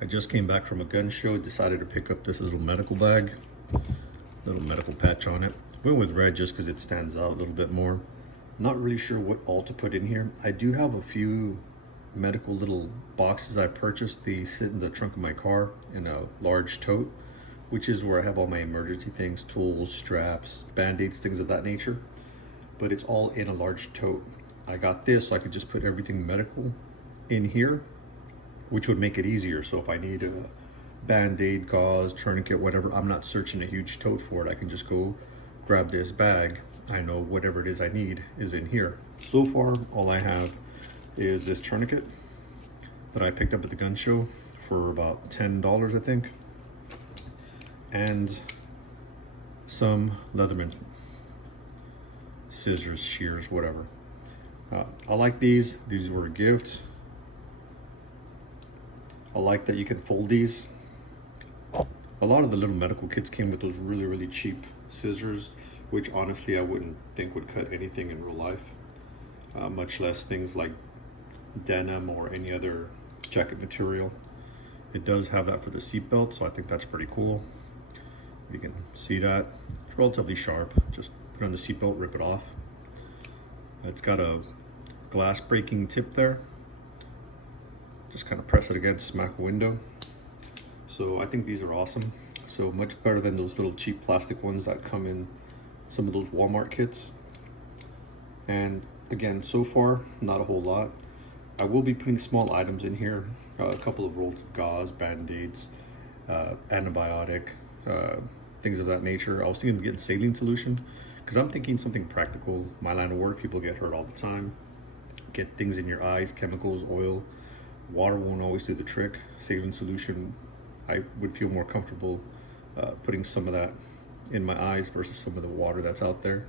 I just came back from a gun show, decided to pick up this little medical bag, little medical patch on it. Went with red just because it stands out a little bit more. Not really sure what all to put in here. I do have a few medical little boxes I purchased. They sit in the trunk of my car in a large tote, which is where I have all my emergency things, tools, straps, band-aids, things of that nature. But it's all in a large tote. I got this so I could just put everything medical in here, which would make it easier. So if I need a band-aid, gauze, tourniquet, whatever, I'm not searching a huge tote for it. I can just go grab this bag. I know whatever it is I need is in here. So far, all I have is this tourniquet that I picked up at the gun show for about $10, I think. And some Leatherman scissors, shears, whatever. I like these. These were a gift. I like that you can fold these. A lot of the little medical kits came with those really cheap scissors, which honestly I wouldn't think would cut anything in real life, much less things like denim or any other jacket material. It does have that for the seatbelt, so I think that's pretty cool. You can see that. It's relatively sharp. Just put it on the seatbelt, rip it off. It's got a glass breaking tip there. Just kind of press it against, smack a window. So I think these are awesome. So much better than those little cheap plastic ones that come in some of those Walmart kits. And again, so far, not a whole lot. I will be putting small items in here, a couple of rolls of gauze, band-aids, antibiotic, things of that nature. I was thinking of getting saline solution because I'm thinking something practical. My line of work, people get hurt all the time. Get things in your eyes, chemicals, oil. Water won't always do the trick. Saline solution, I would feel more comfortable putting some of that in my eyes versus some of the water that's out there.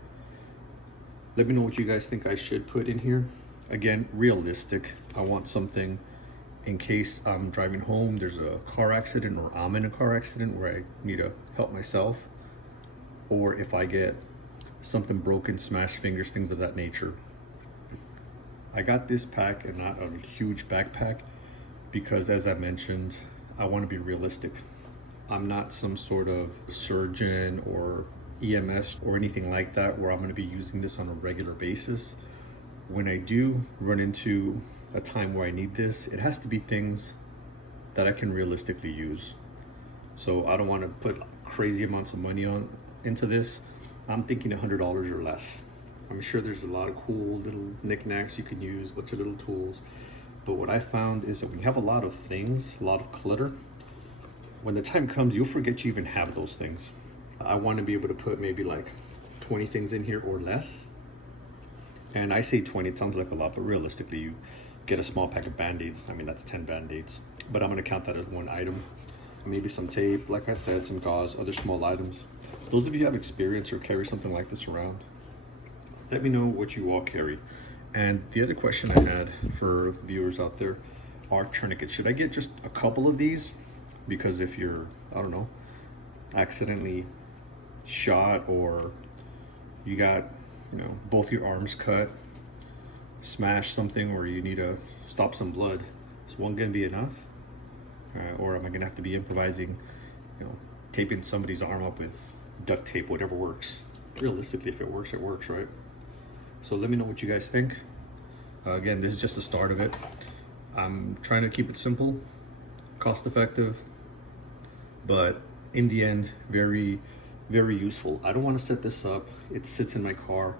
Let me know what you guys think I should put in here. Again, realistic. I want something in case I'm driving home, there's a car accident, or I'm in a car accident where I need to help myself, or if I get something broken, smashed fingers, things of that nature. I got this pack and not a huge backpack because, as I mentioned, I want to be realistic. I'm not some sort of surgeon or EMS or anything like that where I'm going to be using this on a regular basis. When I do run into a time where I need this, it has to be things that I can realistically use. So I don't want to put crazy amounts of money into this. I'm thinking $100 or less. I'm sure there's a lot of cool little knickknacks you can use, bunch of little tools. But what I found is that when you have a lot of things, a lot of clutter, when the time comes, you'll forget you even have those things. I want to be able to put maybe like 20 things in here or less. And I say 20, it sounds like a lot, but realistically, you get a small pack of Band-Aids. I mean, that's 10 Band-Aids. But I'm going to count that as one item. Maybe some tape, like I said, some gauze, other small items. Those of you who have experience or carry something like this around, let me know what you all carry. And the other question I had for viewers out there are tourniquets. Should I get just a couple of these? Because if you're, I don't know, accidentally shot, or you got, you know, both your arms cut, smash something, or you need to stop some blood, is one gonna be enough? Or am I gonna have to be improvising, you know, taping somebody's arm up with duct tape, whatever works? Realistically, if it works, right? So let me know what you guys think. Again, this is just the start of it. I'm trying to keep it simple, cost effective, but in the end, very useful. I don't want to set this up. It sits in my car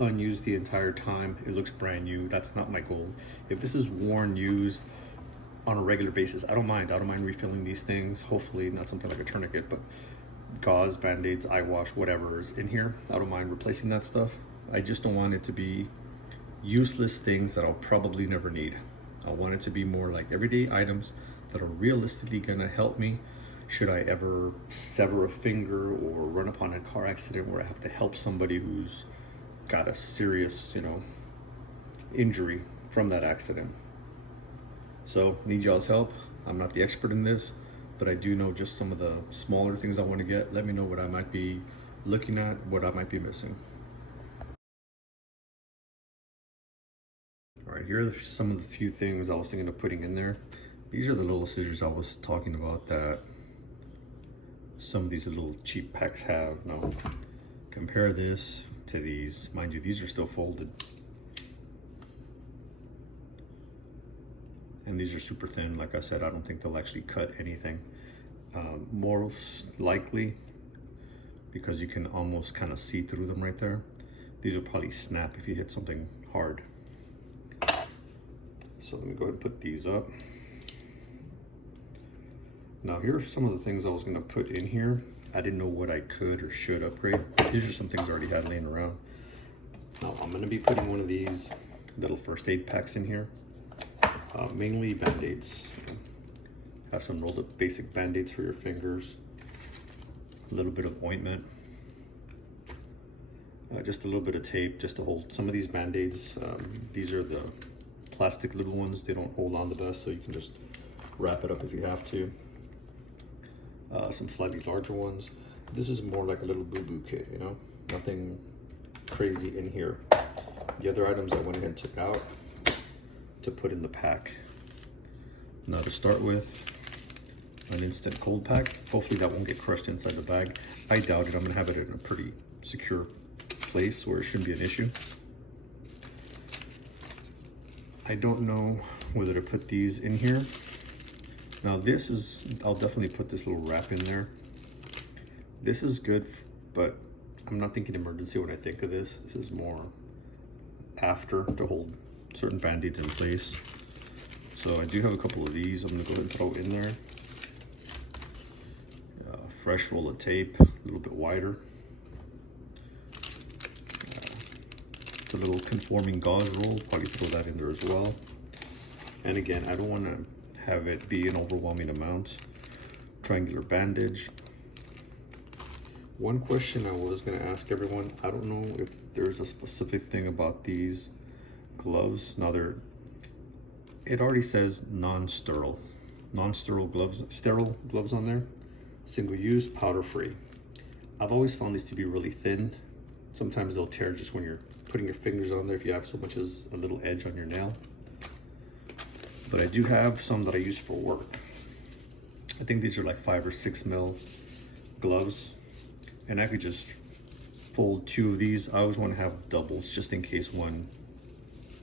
unused the entire time. It looks brand new. That's not my goal. If this is worn, used on a regular basis, I don't mind refilling these things. Hopefully not something like a tourniquet, but gauze, band-aids, eye wash, whatever is in here, I don't mind replacing that stuff. I just don't want it to be useless things that I'll probably never need. I want it to be more like everyday items that are realistically gonna help me should I ever sever a finger or run upon a car accident where I have to help somebody who's got a serious, you know, injury from that accident. So need y'all's help. I'm not the expert in this, but I do know just some of the smaller things I want to get. Let me know what I might be looking at, what I might be missing. All right, here are some of the few things I was thinking of putting in there. These are the little scissors I was talking about that some of these little cheap packs have. Now, compare this to these. Mind you, these are still folded. And these are super thin. Like I said, I don't think they'll actually cut anything. Most likely, because you can almost kind of see through them right there, these will probably snap if you hit something hard. So let me go ahead and put these up. Now here are some of the things I was gonna put in here. I didn't know what I could or should upgrade. These are some things I already had laying around. Now I'm gonna be putting one of these little first aid packs in here. Mainly Band-Aids. Have some rolled up basic Band-Aids for your fingers. A little bit of ointment. Just a little bit of tape just to hold some of these Band-Aids. These are the plastic little ones. They don't hold on the best, so you can just wrap it up if you have to. Some slightly larger ones. This is more like a little boo-boo kit, you know? Nothing crazy in here. The other items I went ahead and took out to put in the pack. Now to start with, an instant cold pack. Hopefully that won't get crushed inside the bag. I doubt it. I'm gonna have it in a pretty secure place where it shouldn't be an issue. I don't know whether to put these in here. Now this is, I'll definitely put this little wrap in there. This is good, but I'm not thinking emergency when I think of this. This is more after to hold certain Band-Aids in place. So I do have a couple of these. I'm gonna go ahead and throw in there. Fresh roll of tape, a little bit wider. The little conforming gauze roll, probably throw that in there as well. And again, I don't want to have it be an overwhelming amount. Triangular bandage. One question I was going to ask everyone, I don't know if there's a specific thing about these gloves. Now it already says non-sterile gloves, sterile gloves on there. Single use, powder free. I've always found these to be really thin. Sometimes they'll tear just when you're putting your fingers on there if you have so much as a little edge on your nail. But I do have some that I use for work. I think these are like 5 or 6 mil gloves. And I could just fold 2 of these. I always want to have doubles just in case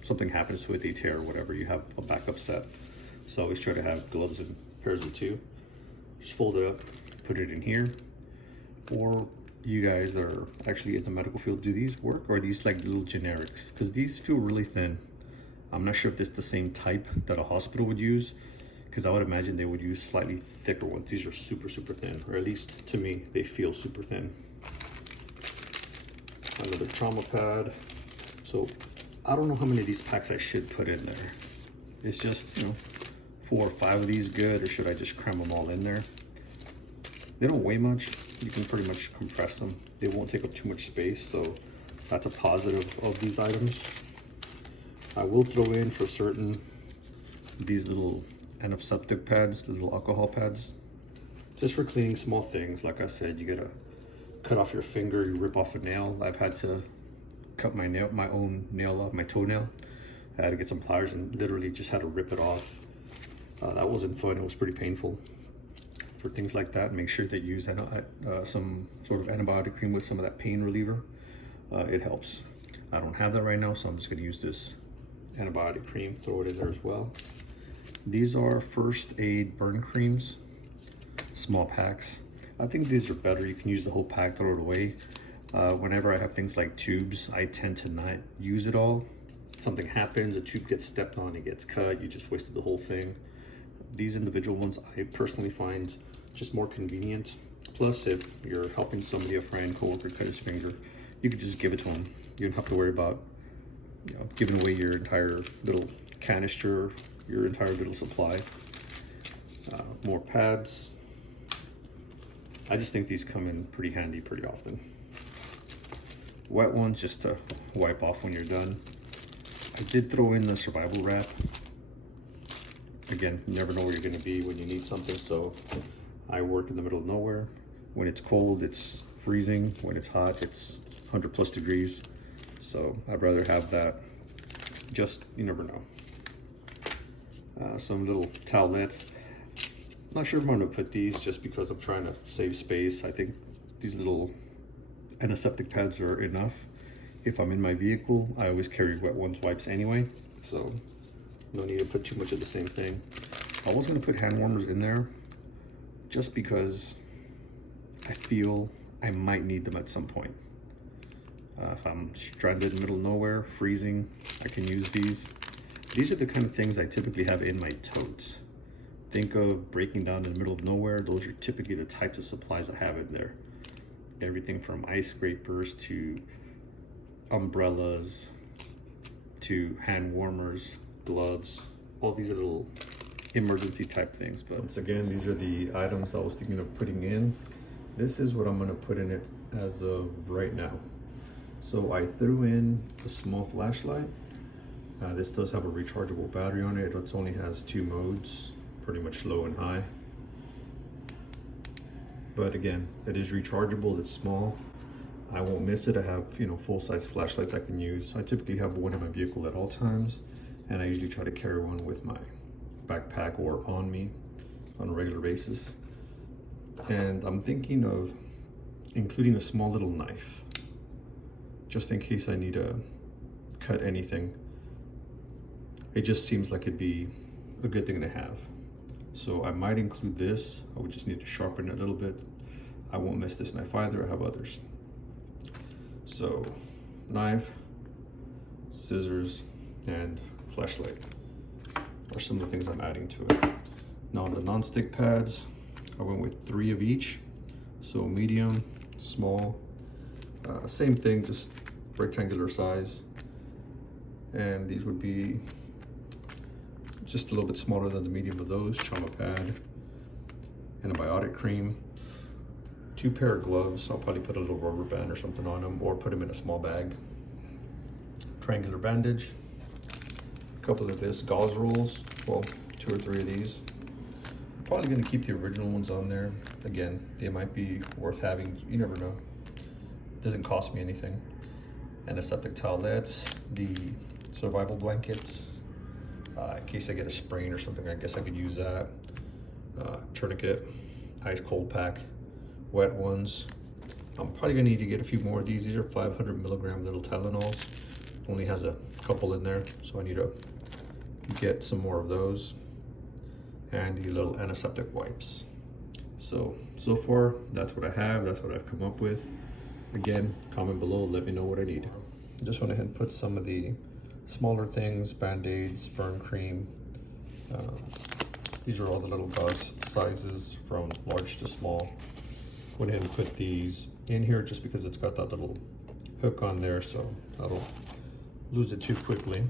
something happens to it, they tear or whatever, you have a backup set. So I always try to have gloves in pairs of 2. Just fold it up, put it in here. Or you guys that are actually in the medical field, do these work, or are these like little generics? Because these feel really thin. I'm not sure if it's the same type that a hospital would use, because I would imagine they would use slightly thicker ones. These are super, super thin, or at least to me, they feel super thin. Another trauma pad. So I don't know how many of these packs I should put in there. It's just, 4 or 5 of these good, or should I just cram them all in there? They don't weigh much. You can pretty much compress them. They won't take up too much space, so that's a positive of these items. I will throw in for certain these little antiseptic pads, the little alcohol pads, just for cleaning small things. Like I said, you gotta cut off your finger, you rip off a nail. I've had to cut my own nail off, my toenail. I had to get some pliers and literally just had to rip it off. That wasn't fun. It was pretty painful. For things like that, make sure that you use some sort of antibiotic cream with some of that pain reliever. It helps. I don't have that right now, so I'm just gonna use this antibiotic cream, throw it in there as well. These are first aid burn creams, small packs. I think these are better. You can use the whole pack, throw it away. Whenever I have things like tubes, I tend to not use it all. Something happens, a tube gets stepped on, it gets cut, you just wasted the whole thing. These individual ones I personally find just more convenient. Plus, if you're helping somebody, a friend, coworker, cut his finger, you could just give it to him. You don't have to worry about giving away your entire little canister, your entire little supply. More pads. I just think these come in pretty handy pretty often. Wet ones just to wipe off when you're done. I did throw in the survival wrap. Again, you never know where you're going to be when you need something, so I work in the middle of nowhere. When it's cold, it's freezing. When it's hot, it's 100+ degrees. So I'd rather have that. Just, you never know. some little towelettes. Not sure if I'm gonna put these just because I'm trying to save space. I think these little antiseptic pads are enough. If I'm in my vehicle, I always carry Wet Ones wipes anyway, so no need to put too much of the same thing. I was gonna put hand warmers in there just because I feel I might need them at some point. If I'm stranded in the middle of nowhere, freezing, I can use these. These are the kind of things I typically have in my totes. Think of breaking down in the middle of nowhere. Those are typically the types of supplies I have in there. Everything from ice scrapers to umbrellas to hand warmers, gloves, all these little emergency type things. But once again, these are the items I was thinking of putting in. This is what I'm gonna put in it as of right now. So I threw in a small flashlight. This does have a rechargeable battery on it. It only has 2 modes, pretty much low and high. But again, it is rechargeable, it's small. I won't miss it. I have, full-size flashlights I can use. I typically have one in my vehicle at all times, and I usually try to carry one with my backpack or on me on a regular basis. And I'm thinking of including a small little knife, just in case I need to cut anything. It just seems like it'd be a good thing to have. So I might include this. I would just need to sharpen it a little bit. I won't miss this knife either. I have others. So knife, scissors, and flashlight are some of the things I'm adding to it. Now on the non-stick pads, I went with 3 of each. So medium, small, same thing, just rectangular size. And these would be just a little bit smaller than the medium of those. Trauma pad, antibiotic cream, 2 pair of gloves. I'll probably put a little rubber band or something on them, or put them in a small bag. Triangular bandage, a couple of this gauze rolls, well, 2 or 3 of these. I'm probably gonna keep the original ones on there. Again, they might be worth having, you never know. It doesn't cost me anything. Antiseptic towelettes, the survival blankets, in case I get a sprain or something, I guess I could use that. Tourniquet, ice cold pack, Wet Ones. I'm probably gonna need to get a few more of these. These are 500 milligram little Tylenols. Only has a couple in there, so I need to get some more of those. And the little antiseptic wipes. So far, that's what I have. That's what I've come up with. Again, comment below, let me know what I need. Just went ahead and put some of the smaller things, Band-Aids, burn cream. These are all the little gauze sizes from large to small. Went ahead and put these in here just because it's got that little hook on there, so I don't lose it too quickly.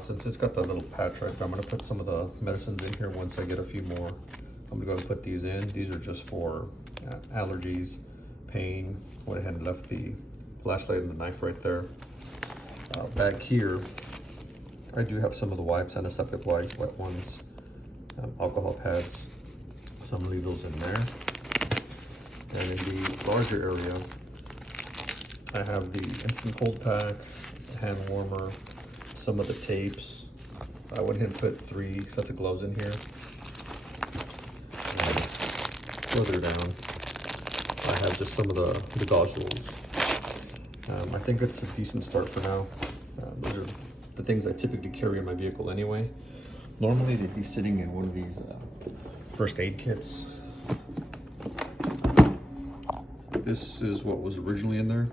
Since it's got that little patch right there, I'm gonna put some of the medicines in here once I get a few more. I'm gonna go and put these in. These are just for allergies, pain. Went ahead and left the flashlight and the knife right there. Back here, I do have some of the wipes, antiseptic wipes, Wet Ones, alcohol pads. So I'm gonna leave those in there. And in the larger area, I have the instant cold pack, hand warmer, some of the tapes. I went ahead and put 3 sets of gloves in here. And further down, I have just some of the gauze rolls. I think it's a decent start for now. Those are the things I typically carry in my vehicle anyway. Normally they'd be sitting in one of these first aid kits. This is what was originally in there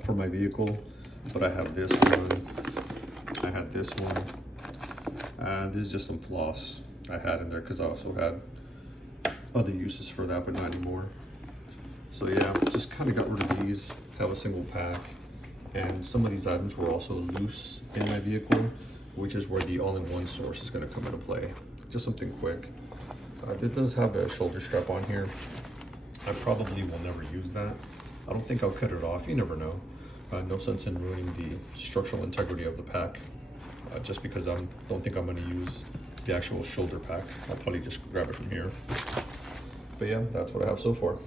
for my vehicle, but I have this one. I had this one. This is just some floss I had in there because I also had other uses for that, but not anymore. So yeah, just kind of got rid of these, have a single pack. And some of these items were also loose in my vehicle, which is where the all-in-one source is going to come into play. Just something quick. It does have a shoulder strap on here. I probably will never use that. I don't think I'll cut it off. You never know. No sense in ruining the structural integrity of the pack just because I don't think I'm going to use the actual shoulder pack. I'll probably just grab it from here. But yeah, that's what I have so far.